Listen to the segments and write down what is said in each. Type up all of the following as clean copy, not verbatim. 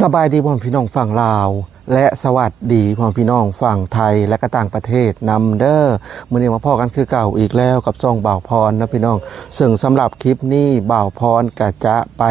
สบายดีพ่อพี่น้องฝั่งลาวและสวัสดีพ่อพี่น้องฝั่งไทยและก็ต่างประเทศนำเด้อมื้อนี้มาพ่อกันคือเก่าอีกแล้วกับซ่องบ่าวพรนะพี่น้องซึ่งสำหรับคลิปนี้บ่าวพรก็จะไป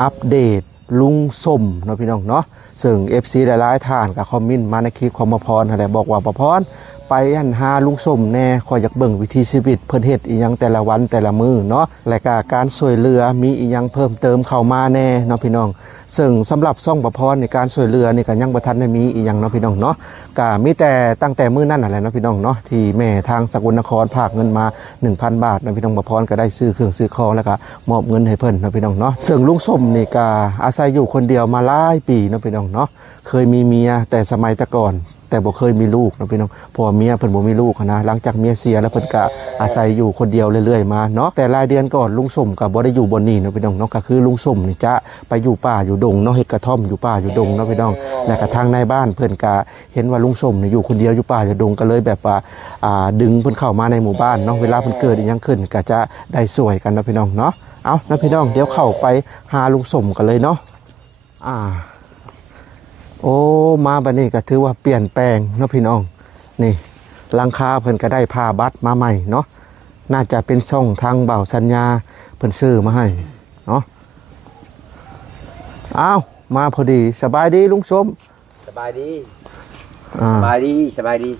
อัปเดตลุงส้มเนาะพี่น้องเนาะซึ่ง FC หลายๆท่านก็คอมเมนต์มาในคลิปของบ่าวพรนั่นแหละบอกว่าบ่าวพรไปหาลุงส้มแน่ขอยอยากเบิ่งวิถีชีวิตเพิ่นเฮ็ดอีหยังแต่ละวันแต่ละมื้อเนาะและก็การช่วยเหลือมีอีหยังเพิ่มเติมเข้ามาแน่เนาะพี่น้องซึ่งสำหรับซ่องประพรในการช่วยเหลือนี่ก็ยังบ่ทันได้มีอีหยังเนาะพี่น้องเนาะก็มีแต่ตั้งแต่มื้อนั้นนั่นแหละเนาะพี่น้องเนาะที่แม่ทางสกลนครฝากเงินมา 1,000 บาทเนาะพี่น้องประพรก็ได้ซื้อเครื่องซื้อของแล้วก็มอบเงินให้เพิ่นเนาะพี่น้องเนาะซึ่งลุงส้มนี่ก็อาศัยอยู่คนเดียวมาหลายปีเนาะพี่น้องเนาะเคยมีเมียแต่สมัยแต่ก่อนแต่บ่เคยมีลูกนะพี่น้องพอเมียเพิ่นบ่มีลูกนะหลังจากเมียเสียแล้วเพิ่นก็อาศัยอยู่คนเดียวเรื่อยๆมาเนาะแต่รายเดือนก่อนลุงส้มก็บ่ได้อยู่บนนี้นะพี่น้องเนาะก็คือลุงส้มนี่จะไปอยู่ป่าอยู่ดงเนาะเฮ็ดกระท่อมอยู่ป่าอยู่ดงเนาะพี่น้องและก็ทางในบ้านเพิ่นก็เห็นว่าลุงส้มนี่อยู่คนเดียวอยู่ป่าอยู่ดงก็เลยแบบว่าดึงเพิ่นเข้ามาในหมู่บ้านเนาะเวลาเพิ่นเกิดอีหยังขึ้นก็จะได้ช่วยกันนะพี่น้องเนาะเอานะพี่น้องเดี๋ยวเข้าไปหาลุงส้มกันเลยเนาะโอ้มาบัดนี้ก็ถือว่าเปลี่ยนแปลงเนาะพี่น้องนี่หลังคาเพิ่นก็ได้ผ้าบัดมาใหม่เนาะน่าจะเป็นช่องทางเบาสัญญาเพิ่นซื้อมาให้เนาะอ้าวมาพอดีสบายดีลุงส้มสบายดีสบายดีสบายดี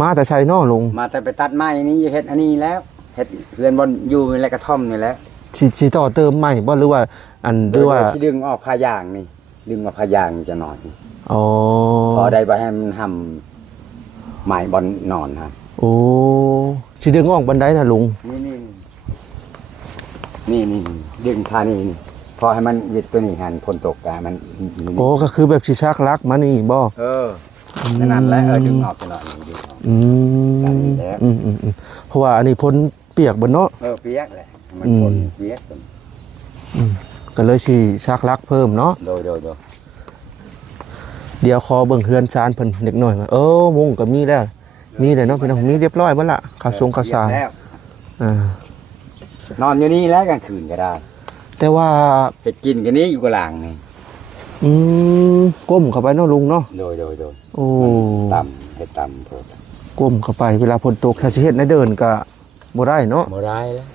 มาแต่ใส่นอลุงมาแต่ไปตัดไม้นี่เฮ็ดอันนี้แล้วเฮ็ดเรือนบนอยู่ในกระท่อมนี่แหละสิต่อเติมใหม่บ่หรือว่าหรือว่าที่ดึงออกผ้ายางนี่ดึงออกผ้ายางจะนอนอ๋อพอได้บ่ให้มันทำไม้บนนอนฮะโอ้สิดึงออกบันไดนะลุงนี่ดึงผ้านี่พอให้มันยึดตัวนี้หันพ้นตกกะมันโอ้ก็คือแบบสิชักลักมานี่บ่นั่นแหละดึงออกจะนอนดึงออกเพราะว่าอันนี้พ้นเปียกบ่เนาะเปียกแหละมันพ้นเปียกก็เลยสิชักลักเพิ่มเนาะโดยเดี๋ยวขอเบิ่งเฮือนชานเพิ่นเล็กน้อยมุ้งก็มีแล้วมีเลยเนาะพี่น้องมีเรียบร้อยเบิดละข้าวสงข้าวสารนอนอยู่นี่แล้วกลางคืนก็ได้แต่ว่าเฮ็ดกินกันนี้อยู่กับหลังนี่ก้มเข้าไปเนาะลุงเนาะโดยโอ้ต่ำเฮ็ดต่ำเพิ่นก้มเข้าไปเวลาฝนตกถ้าสิเฮ็ดในเดินก็บ่ได้เนาะบ่ได้แล้ว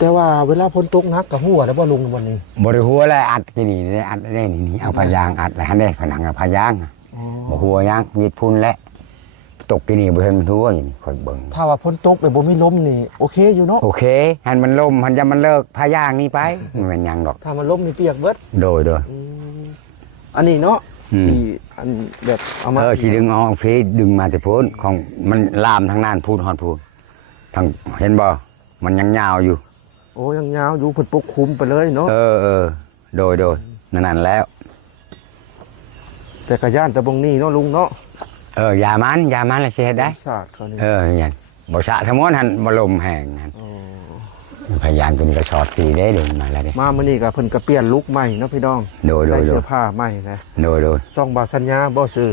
แต่ว่าเวลาฝนตกหนักกับหัวแล้วบ่ลุงวันนี้บ่ได้หัวแล้วอัดที่นี่อัดได้นี่เอาพยางอัดแล้วได้ผนังพยางบ่หัวยางมีพุ่นและตกที่นี่บ่เห็นมันหัวอยู่นี่ค่อยเบิ่งถ้าว่าฝนตกแบบบ่มีลมนี่โอเคอยู่เนาะโอเคหันมันลมหันจะมันเลิกพยางนี่ไปมันยังดอกถ้ามันลมนี่เปียกเบิดโดยอันนี้เนาะที่อันแบบเอามาสิดึงเอาเฟดึงมาแต่พุ่นของมันลามทางนั้นพูนฮอดพูนทางเห็นบ่มันยังยาวอยู่โอ้ยังยาวอยู่เพิ่นปกคลุมไปเลยเนาะโดยนั่นแล้วแต่กระย่านแต่บงนี้เนาะลุงเนาะยามันแล้วสิเฮ็ดได้อย่างบ่สะทั้งหมดหั่นบ่ลมแห้งหั่นพยายามตัวนี้ก็ช็อตตีได้เดินมาแล้วเด้มามื้อนี้ก็เพิ่นก็เปลี่ยนลุคใหม่เนาะพี่น้องโดยเสื้อผ้าใหม่นะโดยซ่องบาสัญญาบ่ซื้อ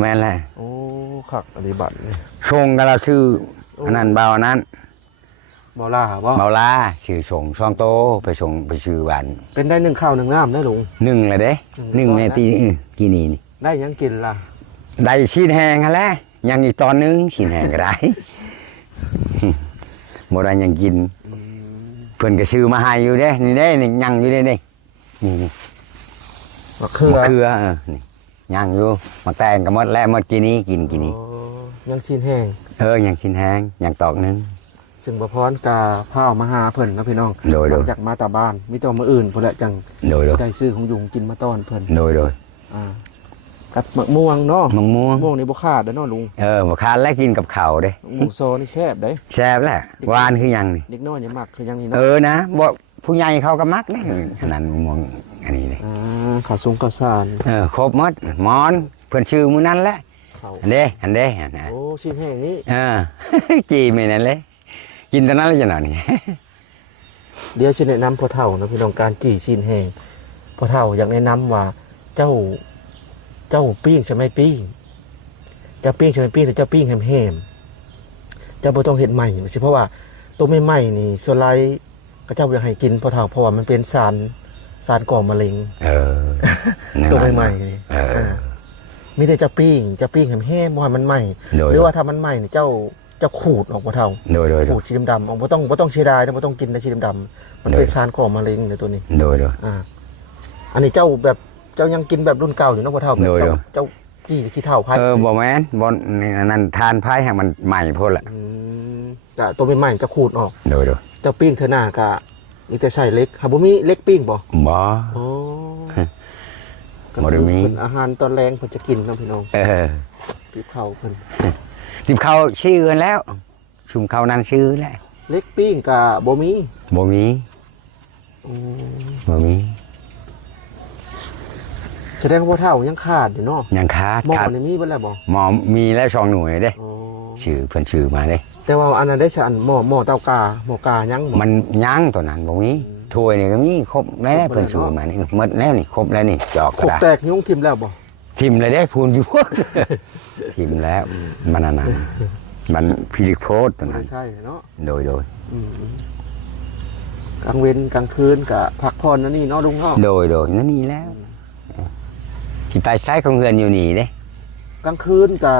แม่นแหละโอ้คักอธิบัตินี่ส่งก็เราซื้ออันนั้นบ่าวนั้นบ่ล่าบ่เมาลาชื่อส่งช่องโตไปส่งไปชื่อบ้านเป็นได้1ข้าว1น้ำได้ลุง1เลยเด้1ในตีกี่นี่ได้ยังกินล่ะได้ชิ้นแห้งหั่นแหละยังอีกตอนนึงชิ้นแห้งก็ได้บ่ได้ยังกินเพิ่นก็ซื้อมาให้อยู่เด้นี่เด้นี่ยังอยู่เด้นี่มะเขือนี่ยังอยู่มาแตงก็หมดแล้วหมดกี่นี้กินยังชิ้นแห้งยังชิ้นแห้งยังตอกนึงซึ่งบ่พรกาพามาหาเพิ่นนะพี่น้องหลังจากมาตาบ้านมีแต่มื้ออื่นพุ่นแหละจังได้ซื้อของยุงกินมาต้อนเพิ่นโดยกับมะม่วงเนาะมะม่วงนี่บ่ขาดเด้อเนาะลุงบ่ขาดแล้วกินกับข้าวเด้หมูโซนี่แซ่บเด้แซ่บแหละหวานคือหยังนี่เด็กน้อยนี่มักคือหยังนี่เนาะนะบ่ผู้ใหญ่เขาก็มักเด้ขนาดมะม่วงอันนี้เด้ข้าวสงข้าวสารครบหมดหมอนเพิ่นชื่อมื้อนั้นแหละอันเด้โอ้ชิ้นแห้งนี่จีมื้อนั้นเลยกินตอนนั้นแล้วจังได๋นี่เดี๋ยวสิแนะนำพ่อเฒ่านะพี่น้องการจี้ชิ้นแห้งพ่อเฒ่าอยากแนะนำว่าเจ้าปิ้งใช่ไหมปิ้งเจ้าปิ้งใช่ไหมปิ้งแต่เจ้าปิ้งแห้มๆเจ้าบ่ต้องเฮ็ดใหม่เพราะว่าตัวใหม่ๆนี่สไลด์ ก็เจ้าอยากให้กินพอเท่าเพราะว่ามันเป็นสารก่อมะเร็ง ตัวใหม่ๆนี่มีแต่จะปิ้งแห้งๆบ่ให้มันไหม้หรือว่าถ้ามันไหม้นี่เจ้าขูดออกบ่เท่าขูดสีดำๆออกบ่ต้องเสียดายนะบ่ต้องกินนะสีดำๆมันเป็นสารก่อมะเร็งในตัวนี้โดยอันนี้เจ้าแบบเจ้ายังกินแบบรุ่นเก่าอยู่เนาะบ่เท่าแบบเจ้าขี้เท่าไผ่บ่แม่นบ่นั่นทานไผ่ให้มันใหม่พุ่นล่ะก็ตัวใหม่ๆจะขูดออกโดยเจ้าปิ้งเท่าหน้าก็มีแต่ใส่เล็กหาบ่มีเล็กปิ้งบ่บ่บ่ได้มีอาหารตอนแรงเพิ่นจะกินน้องพี่น้องติบข้าวเพิ่นติบข้าวชื่อกันแล้วชุมข้าวนั้นชื่อแหละเล็กปิ้งก็บ่มีแสดงว่าเท่ายังขาดอยู่เนาะยังขาดหมอนี่มีเบิดแล้วบ่หมอมีแล้ว2หน่วยเด้ชื่อเพิ่นชื่อมาเด้แต่ว่าอันนั้นได้ฉันหมอเต้ากาหมอกายังมันยังตัวนั้นบ่มีถ้วยนี่ก็มีครบแล้วเพิ่นชื่อมานี่หมดแล้วนี่ครบแล้วนี่จอกก็ได้แตกยุงทิ่มแล้วบ่ทิ่มเลยได้พูนอยู่พวกทิ่มแล้วมันอันนั้นมันพิลิโพสตัวนั้นใช่เนาะโดยกลางเว้นกลางคืนก็พักผ่อนนั่นนี่เนาะลุงเนาะโดยนั่นนี่แล้วที่ไปใช้ของเฮือนอยู่นี่เด้กลางคืนก็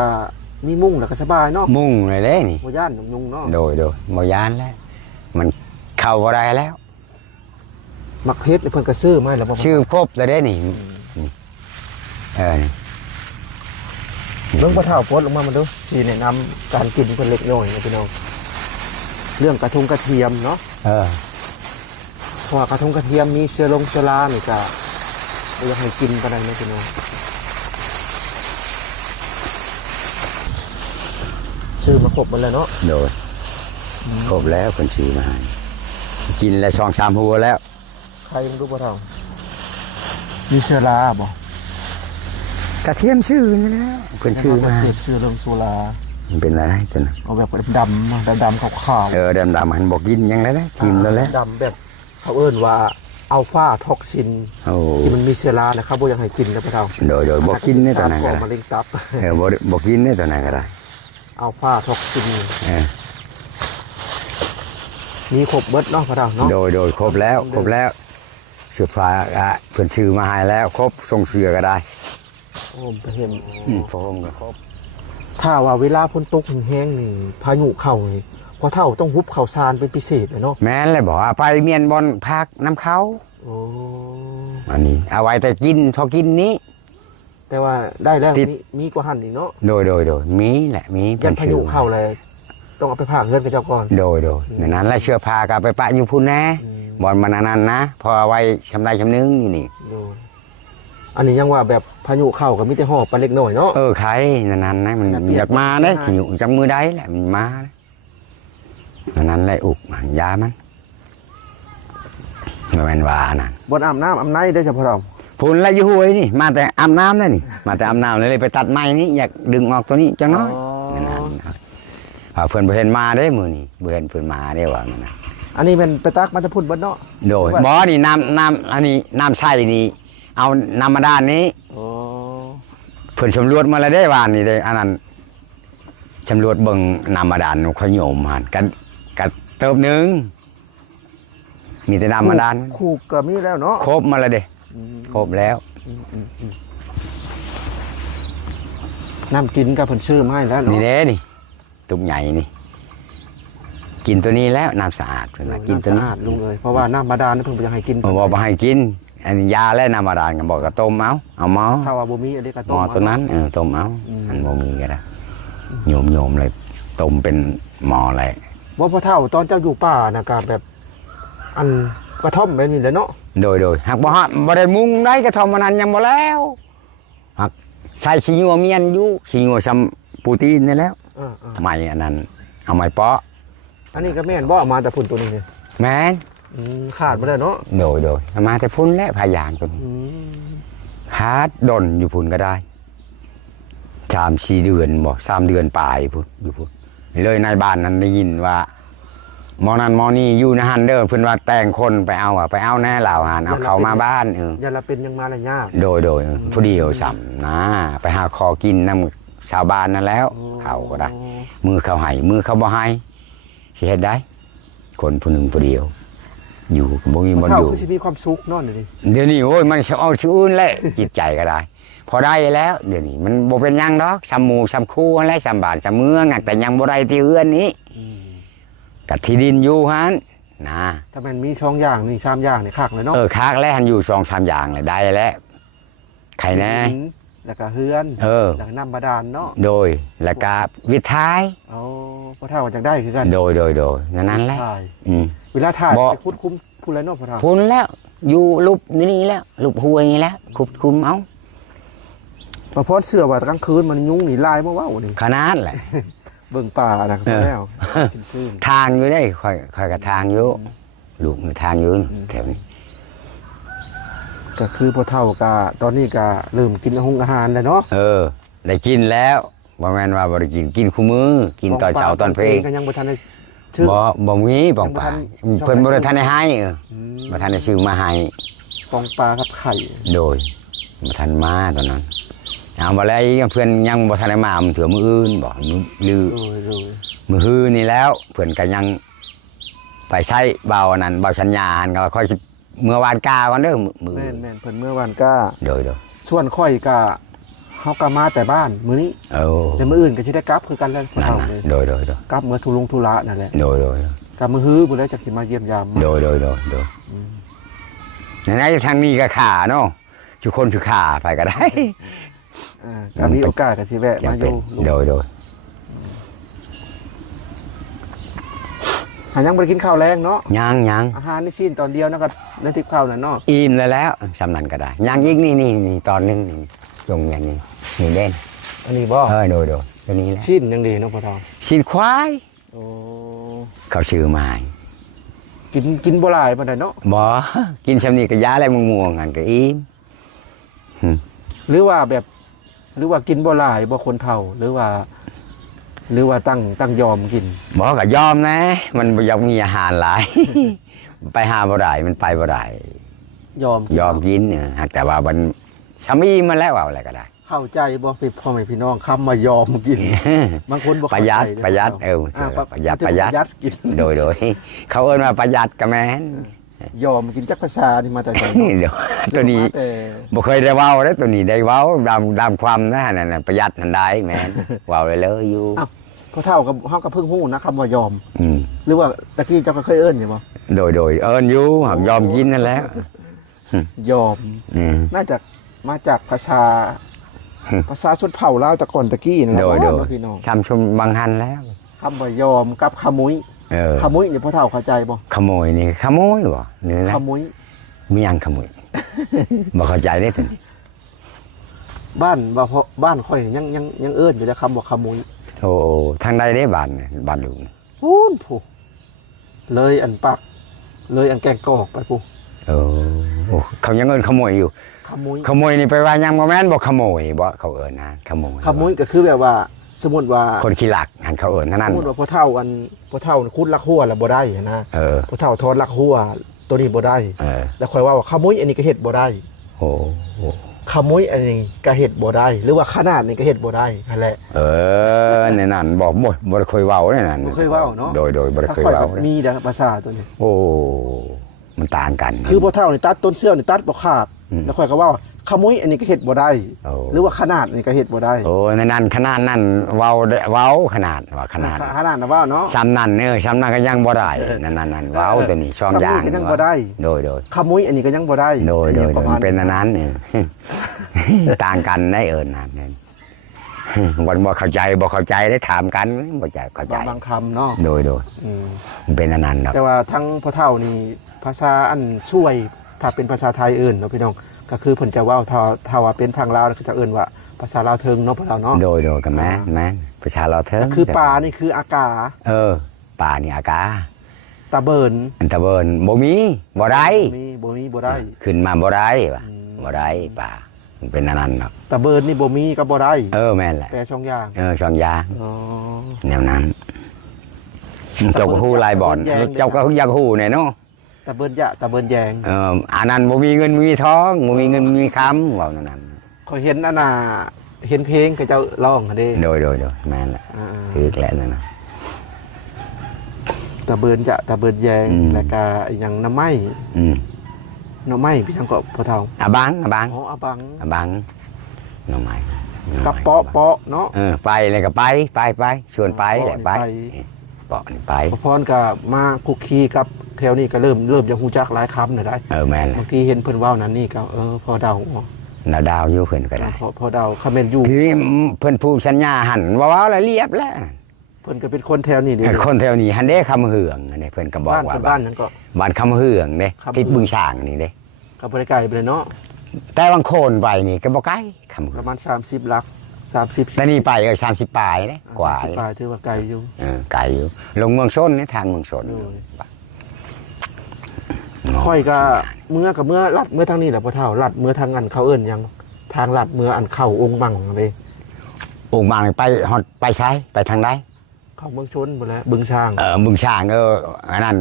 มีมุ้งแล้วก็สบายเนาะมุ้งเลยเด้นี่บ่ย่านยุงเนาะโดยบ่ย่านแล้วมันเข้าบ่ได้แล้วมักเพชรเพิ่นก็ซื้อมาแล้วบ่ชื่อครบเลยเด้นี่เรื่องบ่เท่าโพสลงมาดูที่แนะนำการกินเพิ่นเล็กน้อยนะพี่น้องเรื่องกระเทียมเนาะเพราะว่ากระเทียมมีเชื้อรานี่ก็อยากให้กินปานใดนะพี่น้องซื้อมาครบหมดแล้วเนาะโดยครบแล้วคนซื้อมาให้กินแล้ว2-3หัวแล้วใครยังรู้บ่เท่ามีเชื้อราบ่กระเทียมชื่อนี่นะคนชื่อมาชื่อเรื่องโซลามันเป็นอะไรจังเอาแบบดำขาวดำมันบอกกินยังไงนะทีมแล้วแหละดำแบบเขาเอิ้นว่าอัลฟาท็อกซินที่มันมีเชื้อรานะครับบ่อยากให้กินนะพ่อเฒ่าโดยบอกกินในตอนนั้นก็ได้มะเร็งตับบอกกินในตอนนั้นก็ได้อัลฟาท็อกซินมีครบเบิดเนาะพ่อเฒ่าเนาะโดยครบแล้วเสื้อผ้าเพิ่นชื่อมาให้แล้วครบส่งเสื้อก็ได้โอ้ไปเห็นโฟมก็ครบถ้าว่าเวลาฝนตกแห้งๆนี่พายุเข้านี่พอเท่าต้องฮุบข้าวสารเป็นพิเศษเนาะแม่นเลยบอกว่าไปเมียนบอนพักน้ำเขาอันนี้เอาไว้แต่กินพอกินนี้แต่ว่าได้แล้วมีกว่าหั่นอีกเนาะโดยมีแหละมียันพายุเข้าเลยต้องเอาไปผ่าเงินกับเจ้าก่อนโดยนั้นแล้วเชื่อพากับไปปะอยู่พุ่นแน่บอนมันนั้นนะพอเอาไว้ชำไรชำนึงอยู่นี่อันนี้ยังว่าแบบพายุเข้ากับมิเตหอบปลาเล็กน้อยเนาะใครนั้นนะมันอยากมาเนี่ยอยู่จับมือได้แหละมันมานั้นเลยอุกยามันเป็นว่านั่นบนอาบน้ำอาบไนได้เฉพาะเราพุ่นละอยู่ห้วยนี่มาแต่อาบน้ำนี่มาแต่อาบน้ำเลยไปตัดไม้นี่อยากดึงออกตัวนี้จังน้อยนั่นเพื่อนเพื่อนมาได้มือนี่เพื่อนมาได้ว่านั่นอันนี้เป็นไปตักมันจะพุ่นบนเนาะโดยบ่อนี่น้ำอันนี้น้ำใช่นี่เอานำมาด้านนี้เพื่อนสำรวจมาแล้วได้วานนี่ได้อันนั้นสำรวจเบิ่งนำมาด้านขยมหันกันเติมนึงมีแต่นำมาด้านคู่ก็มีแล้วเนาะครบมาแล้วเด้ครบแล้วน้ำกินกับเพิ่นซื้อมาให้แล้วนี่เด้นี่ตุกใหญ่นี่กินตัวนี้แล้วน้ำสะอาดเพิ่นกินตัวนี้ลุงเลยเพราะว่าน้ำบาดาลนี่เพิ่นบ่อยากให้กินบอกบ่ให้กินอันยาและน้ำบาดาลก็บอกกระต้มเอาหม้อถ้าว่าบ่มีอันนี้ก็ต้มหม้อตัวนั้นต้มเอาอันบ่มีก็ได้โยมเลยต้มเป็นหม้ออะไรว่าพ่อเฒ่าตอนเจ้าอยู่ป่านะก็แบบอันกระท่อมแบบนี้แหละเนาะโดยหากบ่ได้มุงได้กระท่อมมันนั้นยังบ่แล้วหากใส่ขี้งัวเมียนอยู่ขี้งัวซ้ำปูตีนนี่แล้วใหม่อันนั้นเอาไม้เปาะอันนี้ก็แม่นบ่เอามาแต่พุ่นตัวนี้นี่แม่นขาดบ่ได้เนาะโดยเอามาแต่พุ่นและพายางตัวนี้ขาดดนอยู่พุ่นก็ได้3-4 เดือนบ่3 เดือนปลายพุ่นอยู่พุ่นเลยในบ้านนั้นได้ยินว่าหมอนั้นหมอนี่อยู่ในฮันเดอร์เพิ่นว่าแต่งคนไปเอาแน่เหล่าหานเอาเขามาบ้านอย่าละเป็นยังมาละยากโดยผู้เดียวซ้ำนะไปหาคอกินน้ำชาวบ้านนั่นแล้วเขาก็ได้มือเขาให้มือเขาบ่ให้สิเฮ็ดได้คนผู้หนึ่งผู้เดียว อยู่บ่มี พ่ บ่ อ อ เฒ่า ยู่ คือสิมีความสุขเนาะเดี๋ยวนี้ เดี๋ยวนี้โอ้ยมันเอาชื่ออื่นแล้วจิตใจก็ได้ พอได้แล้วเดี๋ยวนี้มันบ่เป็นหยังดอกซ้ำหมู่ซ้ำคู่อะไรซ้ำบ้านซ้ำเมืองแต่ยังบ่ได้ที่เอื้อนนี้กับที่ดินอยู่หันนะ ถ้ามันมี2อย่างนี่3อย่างนี่คักเลยเนาะ คากแล้วหันอยู่2-3อย่างเลยได้แล้วใครแน่ หิแล้วก็เฮือน แล้วก็น้ำบาดาลเนาะ โดยแล้วก็วิท้าย เอาพ่อเฒ่าก็จักได้คือกัน โดยนั้นแหละ ถ่าย อืม เวลาถ่าย บ่ ไปคุดคุ้มพูดอะไรเนาะพ่อเฒ่า พุ่นแล้วอยู่รูปนี่แล้วรูปห้วยนี่แล้วคุมเอา พอพอดเสื้อว่ากลางคืนมันยุงนี่ลายบ่เว้านี่ ขนาดแหละ เบิ่งป่านะพอแล้วซื่น ทางอยู่ได้ค่อยกับทางอยู่ลูกมีทางอยู่แถวนี้ ๆก็คือพ่อเฒ่าก็ตอนนี้ก็เริ่มกินอาหารแล้วเนาะ ได้กินแล้วบ่แม่นว่าบ่ได้กินคู่มือกินตอนเช้าตอนเพลง ก็ยังบ่ทันได้ชื่อ บ่มีปองปลา ยังบ่ทัน เพิ่นบ่ได้ทันได้ให้ม บ่ทันได้ซื้อมาให้ ปองปลากับไข่ โดยบ่ทันมาตอนนั้นเอาบ่แล้วอีกเพิ่นยังบ่ทันได้มามันถือมื้ออื่นบ่มื้อลือ โอ้ย มื้อฮือนี่แล้วเพิ่นก็ยังไปใช้เบาอันนั้นเบาชัญญาอันก็ค่อยสิเมื่อวานกาก่อนเด้อมื้อ แม่นเพิ่นเมื่อวานก็ โดย ส่วนข่อยก็เฮาก็มาแต่บ้านมื้อนี้ เอา แต่มื้ออื่นก็สิได้กลับคือกันแล้วพ่อ นั่น เฒ่า น่ะ เลย โดย กลับเมื่อธุระนั่นแหละ โดย กลับมื้อฮื้อพุ่นแล้วจักสิมาเยี่ยมยาม โดยไหนๆทางนี้ก็ขาเนาะทุกคนคือขาไปก็ได้ ก็มีโอกาสก็สิแวะมา จำ อ เป็น ยู่ โดย หายังบ่ได้กินข้าวแรงเนาะ ยัง อาหารนี่ชิ้นตอนเดียวนะก็ได้ทิพข้าวน่ะเนาะ อิ่มแล้วสำนันก็ได้ยังอีกนี่ตอนนึงนี่ลงอย่างนี้นี่เด่น อันนี้บ่ โดยตัวนี้แหละ ชิ้นยังดีเนาะพ่อทอง ชิ้นควาย โอ้ เขาชื่อมาให้ กินบ่หลายปานใดเนาะ บ่กินชำนี้ก็ยาอะไรม่วงๆอันก็อิ่ม หรือว่ากินบ่หลายบ่คนเฒ่าหรือว่าตั้งยอมกิน บ่ก็ยอมนะ มันบ่อยากมีอาหารหลาย ไปหาบ่ได้มันไปบ่ได้ ยอม ยอมกินหากแต่ว่ามันชำอิ่มมาแล้วเอาอะไรก็ได้ เข้าใจบ่พี่พ่อแม่พี่น้องคำว่ายอมกินบางคนบ่ ป เข้า ระหยัด ใจ ประหยัด ประหยัดกิน โดยเขาเอิ้นว่าประหยัดก็แม่น ยอมกินจักภาษานี่มาแต่ไส เดี๋ยวตัวนี้ มาแต่ บ่เคยได้เว้าเลยตัวนี้ได้เว้าตามความนะนั่นน่ะประหยัดนั่นได้แม่น เว้าเลยอยู่ อ้าวพ่อเฒ่ากับเฮาก็เพิ่งฮู้นะคำว่ายอม อืม หรือว่าตะกี้เจ้าก็เคยเอิ้นอยู่บ่ โดยเอิ้นอยู่หักยอมกินนั่นแหละ ยอม อืม น่าจะมาจากภาษาชนเผ่าลาวแต่ก่อนตะกี้นั่นแหละ โดย ว่าพี่น้อง ซ้ำชมบางหันแล้ว คำว่ายอมกับขมุย ขมุยนี่พ่อเฒ่าเข้าใจบ่ ขโมยนี่ขโมยบ่นี่แหละ ขมุย มีหยังขโมย บ่เข้าใจได้ตัวนี้ บ้านข่อยนี่ยังเอิ้นอยู่เลยคำว่าขมุย โอ้ทางใดได้บ้านลุง พูนผู้เลยอันปัก เลยอันแกงกอกไปผู้ โอ้เขายังเอิ้นขโมยอยู่ ขมุย ขโมยนี่ไปว่ายังบ่แม่นบ่ขโมยบ่เขาเอิ้นนะขโมย ขมุยก็คือแบบว่า สมมุติว่า คนขี้หลักหันเขาเอิ้นเท่า ส นั้น มมุติว่าพ่อเฒ่าคุดลักหัวแล้วบ่ได้นะ พ่อเฒ่าทอดลักหัวตัวนี้บ่ได้ แล้วค่อยว่าขมุยอันนี้ก็เฮ็ดบ่ได้ โอ้ ขมุยอันนี้ก็เฮ็ดบ่ได้ หรือว่าขนาดนี้ก็เฮ็ดบ่ได้นั่นแหละ ในนั้นบอกบ่ได้เคยเว้าในนั้น บ่เคยเว้าเนาะ โดยบ่ได้ ถ้า เคย ค่อย เว้า มีเด้อภาษาตัวนี้ โอ้มันต่างกัน คือพ่อเฒ่านี่ตัดต้นเสื้อนี่ตัดบ่ขาด แล้วค่อยก็ว่าขมุยอันนี้ก็เฮ็ดบ่ได้ หรือว่าขนาดนี่ก็เฮ็ดบ่ได้ โอ้ในนั้นขนาดนั้นเว้าขนาดว่าขนาด ขนาดนะว่าเนาะ ซ้ำนั่นซ้ำนั่นก็ยังบ่ได้นั่นเว้าตัวนี้ช่องอย่าง ซ้ำนี่ก็ยังบ่ได้ โดย ขมุยอันนี้ก็ยังบ่ได้ โดย ประมาณ เป็นอันนั้นเนี่ย ต่างกันได้นั่นเนี่ยวันบ่เข้าใจได้ถามกันบ่ใจเข้าใจ บางคำเนาะ โดย อืม เป็นอันนั้นดอก แต่ว่าทั้งพ่อเฒ่านี่ภาษาอันช่วยถ้าเป็นภาษาไทยอื่นเนาะพี่น้องก็คือเพิ่นจะเว้าถ้าว่าเป็นฝั่งลาวก็จะเอิ้นว่าภาษาลาวเทิงเนาะพ่อเฒ่าเนาะ โดยกับแม่ประชาเราเถิง ก็คือปลานี่คืออากา ป่านี่อากา ตะเบิน อันตะเบินบ่มีบ่ได้ บ่ได้ ขึ้นมาบ่ได้ว่ะบ่ได้ป่ามันเป็นอันนั้นดอก ตะเบินนี่บ่มีก็บ่ได้ แม่นแหละ แปลช่องอย่าง ช่องยาง อ๋อ แนวนั้นเจ้าก็ฮู้ลายบ่อนเจ้าก็อยากฮู้แน่เนาะ ตะเบินยะตะเบินแยง อันนั้นบ่มีเงินบ่มีทองบ่มีเงินบ่มีคำว่านั่น ขอยเห็นอันน่ะเห็นเพลงก็เจ้าร้องหั่นเด้ โดยแม่นแหละ อ่า คือแหละนั่นน่ะ ตะเบินจะตะเบินแยง อืม แล้วก็อหยังน้ำไม้ อืม น้ำไม้พี่ช่างก็พอเท่า อาบังอาบัง อ๋ออาบัง อาบังหน่อไม้หน่อไม้ กับเปาะเปาะเนาะ ไปเลยก็ไปชวนไปแหละไป ไป เปาะนี่ไป พอพรก็มาคุกคีกับแถวนี้ก็เริ่มจะฮู้จักหลายคำน่ะได้ แม่น บางทีเห็นเพิ่นเว้านั่นนี่ก็พอเดาออก ดาวอยู่เพิ่นก็ได้ พอเดาคอมเมนต์อยู่ คือเพิ่นผู้สัญญาหันว่าแล้วเรียบแล้ว เพิ่นก็เป็นคนแถวนี้นี่ คนแถวนี้หันเด้คำเหืองอันนี้เพิ่นก็บอก บ้าน ว่า เป็นบ้านนั้นก็ บ้านคำเหืองเด้ คำเหือง ทิศบึงช่างนี่เด้ กับบริไกลไปเลยเนาะ แต่บางโคนไปนี่ก็บ่ไกลคำ ป เหือง ระมาณ30ลัก30 แต่นี่ไป30ปลายเด้กว่า 30ปลายถือว่าไกลอยู่ ไกลอยู่ลงเมืองชนนี่ทางเมืองชน ค่อยก็เมื่อกับเมื่อลัดเมื่อทางนี้แหละพ่อเฒ่าลัดเมื่อทางอันเขาเอิ้นหยังทางลัดเมื่ออันเข้าองค์บังเลย องค์บางไปฮอดไปใช้ไปทางใด เข้าเมืองชนหมดแล้วบึงช้าง มึงช่างอันนั้น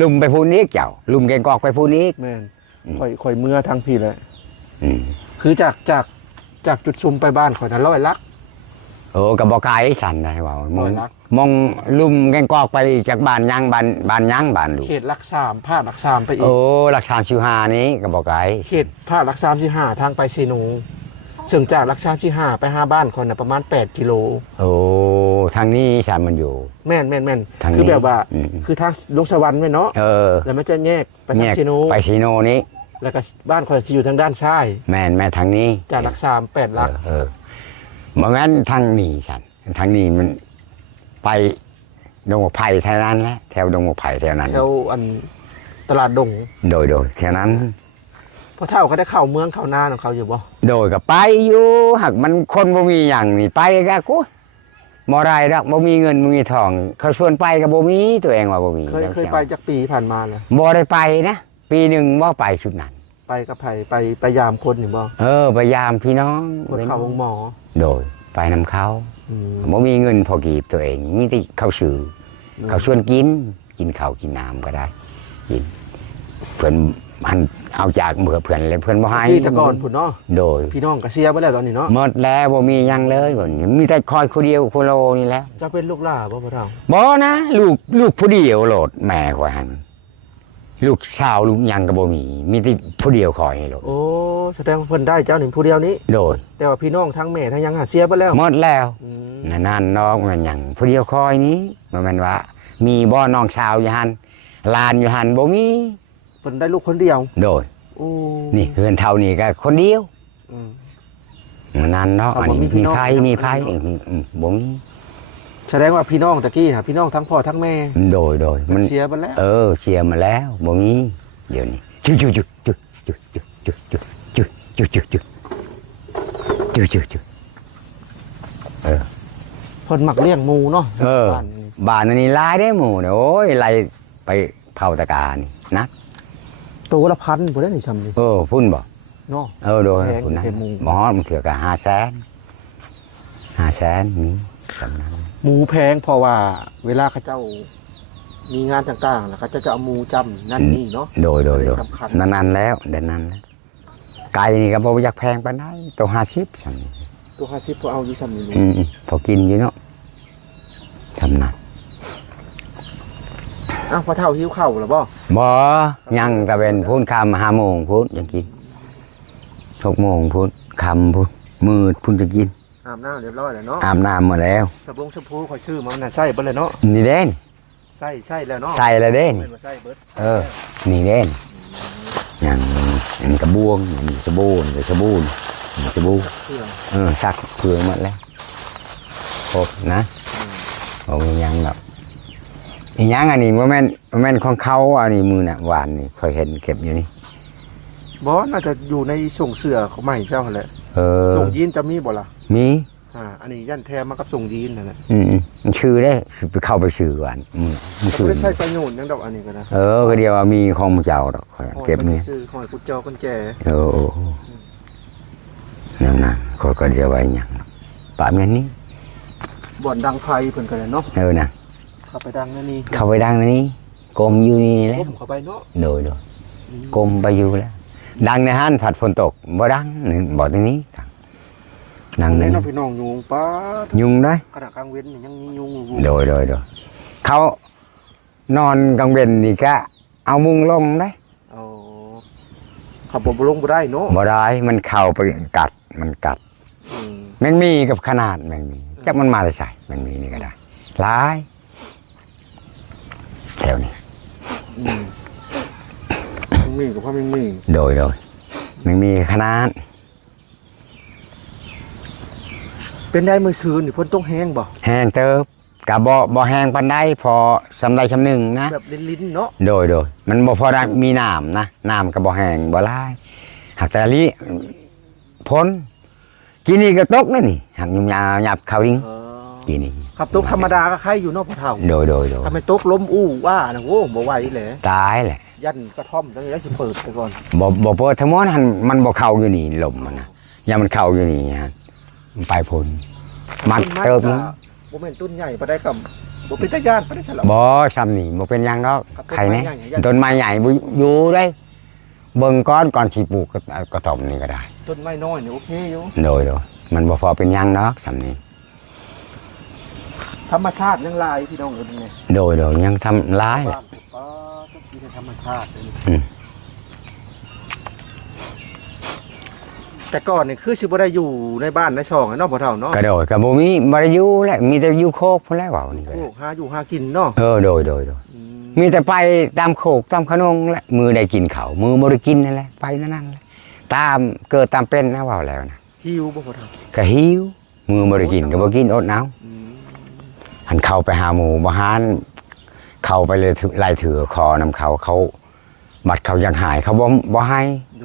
ลุมไปพูนี้เจ้าลุมแกงกอกไปพูนี้ แม่นค่อยเมื่อทางพี่เลย อืม คือจากจุดซุมไปบ้านข่อยนั้น100ลัก โอ้กับบอกายสั่นได้ว่าม ร้ อ อง ยลัก มองลุมแกงกอกไปจากบ้านยังบ้านยังบ้านลูก เขตลัก3ภาคลัก3ไปอีก โอ้หลัก3-15นี้กับบอกาย เขตภาคลัก35ทางไปเซโนซึ่งจากลัก35ไป5บ้านคนน่ะประมาณ8กิโล โอ้ทางนี้สั่นมันอยู่ แม่น ทางนี้ คือแบบว่า อืม คือทางลงสวรรค์ไว้เนาะ เออ แล้วมันจะแยกไปทาง เนี่ย เซโน ไปซีโนนี้ แล้วก็บ้านคอยจะอยู่ทางด้านซ้าย แม่ทางนี้ จากลัก3 8ลัก บ่แม่นทางนี้สั่นทางนี้มันไปดงมะไผ่แถวนั้นแหละแถวดงมะไผ่แถวนั้น แถวอันตลาดดง โดยแถวนั้น พอเท่าเขาได้เข้าเมืองเข้านาของเขาอยู่บ่ โดยก็ไปอยู่หากมันคนบ่มีอย่างนี่ไปก็กูบ่ได้ดอกบ่มีเงินบ่มีทอง เขาชวนไปก็บ่มีตัวเองว่าบ่มี เคยไปจากปีผ่านมาเลย บ่ได้ไปนะปีหนึงบ่ไปชุดนั้น ไปกับไผไปยามคนอยู่บ่ พยายามพี่น้อง คนเข้าวงหมอ โดยไปนำเขา อืม บ่มีเงินพอกีบตัวเองมีแต่เขาซื้อเขาชวนกินข้าวกินน้ำก็ได้กินเพิ่นมันเอาจากเบื่อเพื่อนเลยเพื่อนบ่ให้ ที่แตะก่อนพุ่นเนาะ โดย พี่น้องก็เสียไปแล้วตอนนี้เนาะ หมดแล้วบ่มีหยังเลยบ่นี้มีแต่คอยคนเดียวโคโลนี่แหละ จะเป็นลูกหล่าบ่พ่อเฒ่า บ่นะลูกผู้เดียวโหลดแม่ข่อยหันลูกสาวลูกหยังก็บ่มีแต่ผู้เดียวคอยให้โหลด โอ้แสดงว่าเพิ่นได้เจ้านี่ผู้เดียวนี้ โดย แต่ว่าพี่น้องทั้งแม่ทั้งยังหาเสียไปแล้ว หมดแล้ว อืม นั่นน้องมันหยังผู้เดียวคอยนี้บ่แม่นว่า มีบ่น้องสาวอยู่หั่นหลานอยู่หั่นบ่มี เพิ่นได้ลูกคนเดียว โดย โอ้ นี่เฮือนเท่านี้ก็คนเดียว อืม นั่นเนาะ เขา อัน บ่ นี้ มีพี่ มี น้อง ไผมีไผบ่มี แสดงว่าพี่น้องตะกี้น่ะพี่น้องทั้งพ่อทั้งแม่ โดยมัน เสียไปแล้ว เสียมาแล้วบ่มีเดี๋ยวนี้จุ๊จุ๊จุ๊จุ๊จุ๊จุ๊จุ๊จุ๊จุ๊จุ๊จุ๊จุ๊จุ๊จุ๊จุ๊ เพิ่นมักเลี้ยงหมูเนาะ บ้าน บ้านอันนี้ลายได้หมู่เนี่ยโอ้ยไล่ไปเผาตะกานี่นะ ตัวละพันบ่ได้นี่ซำนี่ พุ่นบ่ เนาะ โดย แพง พุ่นนะ แพงหมู่ บ่ฮอดมันเถื่อก็500,000มีสำนัก หมูแพงเพราะว่าเวลาเขาเจ้ามีงานต่างๆแล้วเขาจะเอาหมูจำนั่นนี่เนาะ โดย สำคัญ นั้นแล้วเดือนนั้นแล้วไก่นี่ก็บ่อยากแพงปานใดตัว50ซั่น ตัว50พอเอาอยู่ซ้ำนี่ พอกินอยู่เนาะทำนัก อ้าวพอเท่าหิวข้าวแล้วบ่ บ่ยังก็เป็นพูนคำ5 โมงพูนยังกิน6 โมงพูนคำพูนมืดพูนจะกิน อาบน้ำเรียบร้อยแล้วเนาะ อาบน้ำมาแล้ว สบงสบู่ข่อยซื้อมามันน่ะใส่เบิดเลยเนาะ นี่เด่น ใส่แล้วเนาะ ใส่แล้วเด่น เป็นมาใส่เบิด นี่เด่นอย่างอันกระบวงอันนี้สบู่นี่สบู่นี่สบู่ เครื่อง ซักเพื่อหมดแล้วครบนะบ่มีหยังแบบอีหยังอันนี้บ่แม่นของเขาอันนี้มือน่ะหวานนี่ค่อยเห็นเก็บอยู่นี่ บ่น่าจะอยู่ในส่งเสื้อของใหม่เจ้าหั่นแหละ ส่งยีนจะมีบ่ล่ะ มี อันนี้ยันแทมมากับส่งยีนนั่นแหละ มันชื่อได้ไปเข้าไปชื่อก่อนมัน ก็ ชื่อ ไม่ใช่ประโยชน์หยังดอกอันนี้ก็นะ ก็เดียวว่ามีของเจ้าดอกข้อยเก็บนี่ ซื้อหอยกุญจอกุญแจ นั่นนะข้อยก็จะไว้หยังปะแม่นนี้ บ่อนดังไฟเพิ่นก็เลยเนาะ นะ เข้าไปดังนั่นนี่ เข้าไปดังในนี้กลมอยู่นี่แหล้ว ก้มเข้าไปเนาะ โดยกลมไปอยู่แล้ว ดังในห้านผัดฝนตกบ่ดังนี่บ่ตรงนี้ดังใน ในน้ นี้ องพี่น้องยุงป้า ยุงได้ ขณะกลางเว้นยังมียุงอยู่ โดยเขา นอนกลางเว้นนี่ก็เอามุงลงได้ เอาขับบ่ลงบ่ได้เนาะ บ่ได้มันเข้าไปกัดมันกัด อืม แมงมีกับขนาดแมงมีจักมันมาใส่แมงมีนี่ก็ได้หลายแถวนี้ อืมมันมีกับพ่อมันมี โดยแมงมีขนาด เป็นได้มือซื้อนี่เพิ่นต้องแห้งบ่ แห้งเติบกับบ่แห้งปานใดพอสำไรสำหนึ่งนะ แบบลิ้นๆเนาะ โดยมันบ่พอได้มีน้ำนะน้ำก็บ่แห้งบ่หลายหากแต่ลิพ้นกินนี่ก็ตกนั่นนี่หากยาวหยับเขาอิงกินนี่ ขับตกธรรมดาก็ใครอยู่เนาะพ่อเฒ่า โดย ถ้าไม่ตกล้มอู้ว่านะโว้บ่ไหวแหละ ตายแหละ ยันกระท่อมจังได๋สิเปิดไปก่อน บ่เปิดทั้งหมดมันบ่เข้าอยู่นี่ลมมันนะอย่ามันเข้าอยู่นี่ฮะมันไปพ้นมันเติบนึง บ่แม่นต้นใหญ่ปานใดกับบ่เป็นตาย่านปานใดซะแล้ว บ่ซ้ำนี่บ่เป็นหยังดอก ครับ ใครแน่ ต้ ต้น นไม้ ไม้ ให ให ญ่ ญ่บ่อยู่ได้เบิ่งก่อนสิปลูกกระท่อมนี่ก็ได้ ต้นไม้น้อยนี่โอเคอยู่ โดยมันบ่พอเป็นหยังดอกซ้ำนี่ ธรรมชาติยังหลายพี่น้องเอ้ยนี่ โดยยังทำร้ายแหละ บ้านก็ต้องมีแต่ธรรมชาติเลย อืม แต่ก่อนนี่คือสิบ่ได้อยู่ในบ้านในช่องอะเนาะพ่อเฒ่าเนาะ กระโดดกับบ่มีบ่ได้อยู่แหละมีแต่อยู่โคกพุ่นแหล้วว่านี่ก็ โอ้ ได้ หาอยู่หากินเนาะ โดย อืม มีแต่ไปตามโคกตามขนงแหละมือได้กินเขาวมือบ่ได้กินนั่นแหละไปนั่นแหละตามเกิดตามเป็นนะว่าแล้วนะ หิวบ่พ่อเฒ่า ก็หิวมือบ่ได้กินก็บ่กินอดเอา อืม หันเข้าไปหาหมู่บ่หานเข้าไปเลยไล่ถือคอนำเขาบัดเขาอยากหายเขาบ่ให้ โด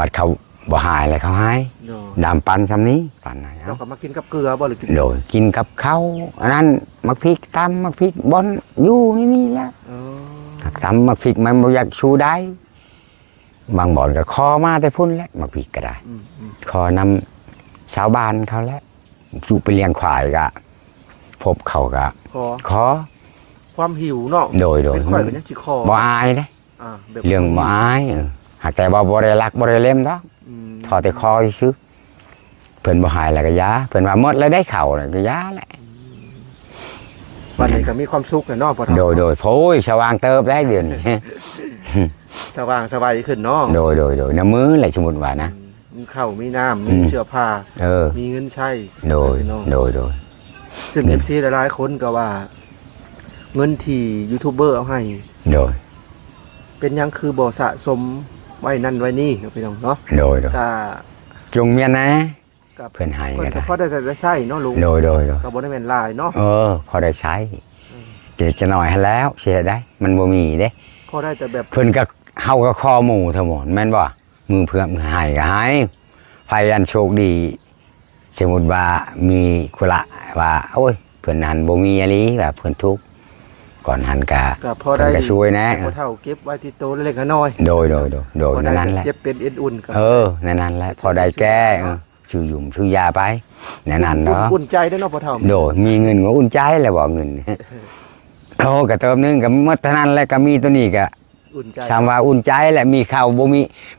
บัดเขาบ่หายเลยเขาให้ โด ดามปันซำนี้ปันไหน เจ้า เอา ก็มากินกับเกลือบ่หรือกิน โดยกินกับข้าวอันนั้นมักพริกตำมักพริกบอนอยู่นี่แหละ เออ ตำมักพริกมันบ่อยากชูได้บางบ่อนก็คอมาแต่พุ่นแหละมักพริกก็ได้ อืม คอนำชาวบ้านเขาแหละจูไปเลี้ยงควายก็พบเขาก็ ขอ ขอ ความหิวเนาะ โดย เป็นข่อยเป็นจังสิขอ บ่อายเด้ แบบ เรื่องบ่อายหากแต่บ่ได้รักบ่ได้เล่มดอก อืม ถอดแต่คอซื่อเพิ่นบ่หายแล้วก็ยาเพิ่นว่าหมดแล้วได้เข้าแล้วก็ยาแหละ วันนี้ก็มีความสุขแหละเนาะพ่อเฒ่า โดยโพยสว่างเติบได้เดือนนี้ สว่างสบายขึ้นเนาะ โดยน้ำมือแหละสมมุติว่านะ มีข้าวมีน้ำ อื มี ม เสื้อผ้า เออ มีเงินใช้ โดย พี่น้อง โดย ซึ่ง FC หลายๆคนก็ว่า เงินที่ยูทูบเบอร์เอาให้ โดย เป็นหยังคือบ่สะสมไว้นั่นไว้นี่เนาะพี่น้องเนาะ โดย ก็ จงเมียนนะ ก็ เพิ่นให้ เพิ่น ก็ได้ ก็พอได้แต่ได้ใช้เนาะลุง โดย ก็บ่ได้แม่นหลายเนาะ พอได้ใช้จะหน่อยให้แล้วเสียได้ มันบ่มีเด้ พอได้แต่แบบ เพิ่นก็เฮาก็คอหมู่ทั้งหมดแม่นบ่มือเพื่อนให้ก็ให้ไผอันโชคดีสมมุติว่ามีคุระว่าโอ้ยเพิ่นหันบ่มีอะลีแบบเพิ่นทุกข์ก่อนหันก็ ก็พอได้ เพิ่นก็ช่วยนะ พอเท่าเก็บไว้ที่โตะเล็กๆน้อย โดย ๆพอได้ นั่นแหละ เจ็บเป็นเอ็นอุ่นก็ นั่นแหละพอได้แก้ชื่อยุ่มชื่อยาไปนั่นเนาะ อุ่นใจเด้อเนาะพอเท่า โดยมีเงินก็อุ่นใจแล้วบอกเงินโอ้ก็เติมนึงก็หมดเท่านั้นแล้วก็มีตัวนี้ก็ อุ่นใจ ชามว่าอุ่นใจแหละมีข้าวบ่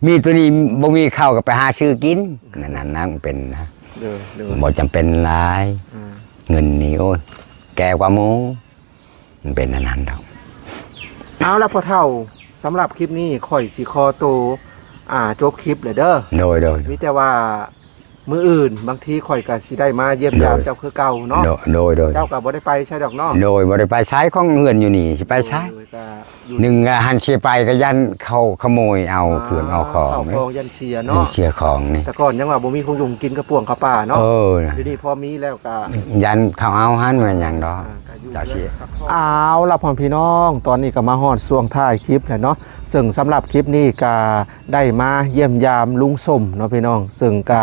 มีตัวนี้บ่มีข้าวก็ไปหาซื้อกินนั่นนะมันเป็นนะ เด้อเด้อ บ่จำเป็นหลาย อ่า เงินนี่โอ้ยแก่กว่าหมูมันเป็นอันนั้นดอก เอาละพอเท่าสำหรับคลิปนี้ข่อยสิคอโตจบคลิปเลยเด้อ โดย มีแต่ว่ามื้ออื่นบางทีข่อยก็สิได้มาเยี่ยมยามเจ้าคือเก่าเนาะ โดย เจ้าก็บ่ได้ไปใช่ดอกเนาะ โดยบ่ได้ไปใช้ของเงินอยู่นี่สิไปใช้ โดยก็อยู่ หนึ่งก็หันเชียไปก็ยันเขาขโมยเอาเพื่อนเอาของ เข้า ไหม คลองยันเชียเนาะ เชียของนี่ แต่ก่อนยังว่าบ่มีคงยุงกินกระป่วงกระป่าเนาะ นะ ทีนี้พอมีแล้วก็ ยันเขาเอาหันมาอย่างดอก ก็อยู่ เจ้าเชีย เอาล่ะพ่อพี่น้อง ตอนนี้ก็มาฮอดช่วงท้ายคลิปแล้วเนาะซึ่งสำหรับคลิปนี้ก็ได้มาเยี่ยมยามลุงส้มเนาะพี่น้อง ซึ่งก็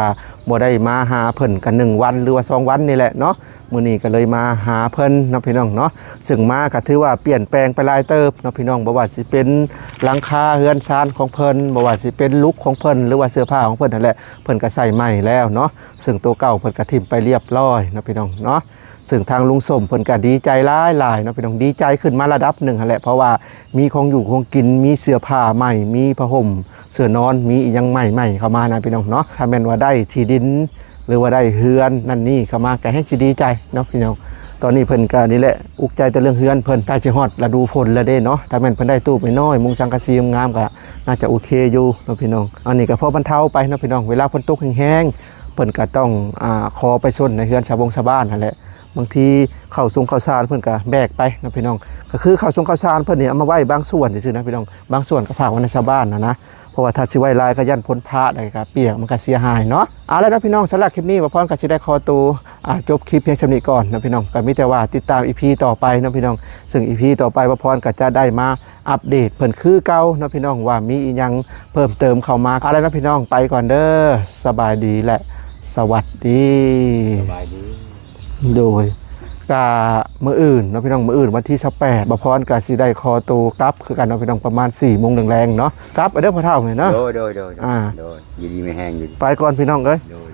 บ่ได้มาหาเพิ่นกัน1วันหรือว่า2วันนี่แหละเนาะมื้อนี้ก็เลยมาหาเพิ่นเนาะพี่น้องเนาะซึ่งมาก็ถือว่าเปลี่ยนแปลงไปหลายเติบเนาะพี่น้องบ่ว่าสิเป็นหลังคาเรือนชานของเพิ่นบ่ว่าสิเป็นลุคของเพิ่นหรือว่าเสื้อผ้าของเพิ่นนั่นแหละเพิ่นก็ใส่ใหม่แล้วเนาะซึ่งตัวเก่าเพิ่นก็ทิ่มไปเรียบร้อยเนาะพี่น้องเนาะซึ่งทางลุงส้มเพิ่นก็ดีใจหลายๆเนาะพี่น้องดีใจขึ้นมาระดับหนึ่งนั่นแหละเพราะว่ามีของอยู่ของกินมีเสื้อผ้าใหม่มีผ้าห่มเสื้อนอนมีอีหยังใหม่ๆเข้ามานะพี่น้องเนาะถ้าแม่นว่าได้ที่ดิน หรือว่าได้เฮือนนั่นนี่เข้ามาก็ให้สิดีใจเนาะพี่น้อง ตอนนี้เพิ่นก็นี่แหละอุกใจแต่เรื่องเฮือนเพิ่นใกล้สิฮอดฤดูฝนแล้วเด้เนาะถ้าแม่นเพิ่นได้ตู้ไปน้อยมุงสังกะสีงามก็น่าจะโอเคอยู่เนาะพี่น้องอันนี้ก็พอบรรเทาไปเนาะพี่น้องเวลาฝนตกแห้งๆเพิ่นก็ต้องขอไปชนในเฮือนชาวบ้านนั่นแหละบางทีข้าวข้าวสารเพิ่นก็แบกไปเนาะพี่น้องก็คือข้าวข้าวสารเพิ่นนี่เอามาไว้บางส่วนซื่อๆนะพี่น้องบางส่วนก็ฝากไว้ในชาวบ้านนะเพราะว่าถ้าสิไว้ลายก็ยันพ้นพระได้ก็เปียกมันก็เสียหายเนาะเอาแล้วนะพี่น้องสำหรับคลิปนี้บ่พรก็สิได้ขอตัวจบคลิปเพียงเท่านี้ก่อนนะพี่น้องก็มีแต่ว่าติดตาม EP ต่อไปนะพี่น้องซึ่ง EP ต่อไปบ่พรก็จะได้มาอัปเดตเพิ่นคือเก่านะพี่น้องว่ามีอีหยังเพิ่มเติมเข้ามาเอาแล้วนะพี่น้องไปก่อนเด้อสบายดีและสวัสดี สบายดี โดยกามื้ออื่นเนาะพี่น้องมื้ออื่นวันที่28บ่พรก็สิได้ขอตัวกลับคือกันเนาะพี่น้องประมาณ 4 โมงแรงๆเนาะกลับไปเด้อพ่อเฒ่านี่เนาะ โดย อ่า โดยอยู่ดีไม่แห้งอยู่ ไปก่อนพี่น้องเอ้ย โดย